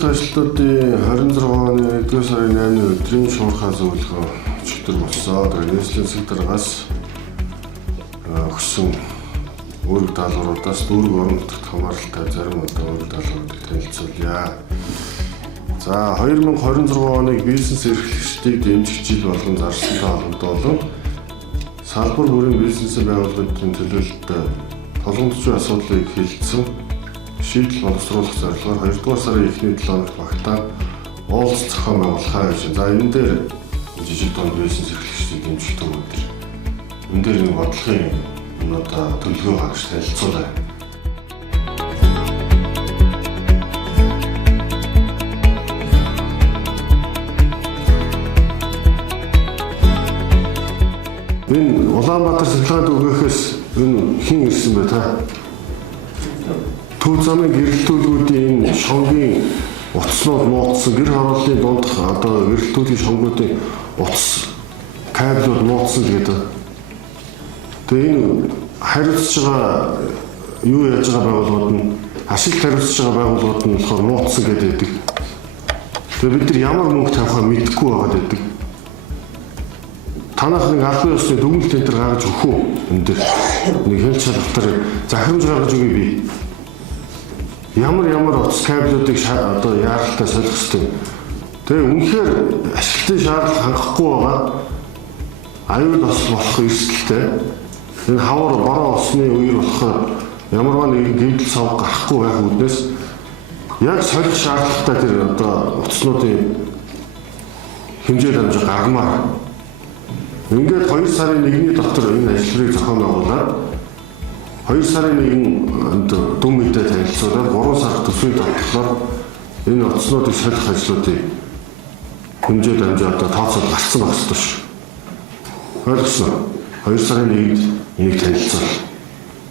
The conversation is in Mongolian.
төлөвлөлт ажлуудын 26 оны 1-р сарын 8-ны өдрийн шуурхай зөвлөгөө өчигдөр болсон. Тэгээд нийслэлийн сектороос өгсөн үүрэг даалгавруудаас дүүрэг орнотогт хамааралтай зарим үүрэг даалгавруудыг танилцуулъя. За 2026 оныг бизнес эрхлэгчдийг дэмжих жил болгон зарсантай холбогдуулан салбар бүрийн бизнесийн байгууллагуудын төлөөлөлтөд толгомжтой асуудлыг хэлэлцэн шийдэл боловсруулах зорилгоор 2-р сарын эхний 7 хоногт багтаа уулз зохион байгуулахаа гэж. За энэ дээр жижиг дунд бизнес эрхлэгчдийг дэмжих төвүүд. Энэ дээр нэг бодлогын төлөвлөгөө гаргаж танилцуулаа. Энэ Улаанбаатар цахилгаан дүүгээс энэ хэн ирсэн бэ та? Төв замын гэрэлтүүлгүүдийн энэ шонгийн утаснууд нууцсан гэр хорооллын дундх гэрэлтүүлгийн шонгуудын утас кабелууд нууцсан гэдэг. Тэгээ энэ хариуцж байгаа юу яаж байгаа байгууллагууд нь ашиглалт хариуцж байгаа байгууллагууд нь болохоор нууцсан гэдэг. Тэгээ бид нар ямар мөнгө тавихаа мэдэхгүй байгаад байдаг. Танах нэг албан ёсны дүгнэлт энэ төр гаргаж өгөх үү? Энэ дэр нэг хэлж чадахтар захирамж гаргаж өгье би. Ямар утас кабелуудыг яаралтай солих хэрэгтэй. Тэгээ үнэхээр ашиглалтын шаардлага хангахгүй байгаа аюул болох эрсдэлтэй. Энэ хавар бороо усны үеэр болохоор ямарваа нэгэн гэмтэл сав гарахгүй байх үүднээс яг солих шаардлагатай тэр утаснуудын хэмжээ дамжиг гаргамаар. Ингээд 2 сарын 1-ний дотор энэ ажлыг зохион байгуулаад 2 сарын 1-нд дүн мэдээ танилцуулаад 3 сар төсвийн тогтолцоор энэ утаснуудыг солих ажлуудыг хэмжээ дамжаад тооцоод гарсан багс тууш. Ойлгосноо? 2 сарын 1-нд энийг танилцуул.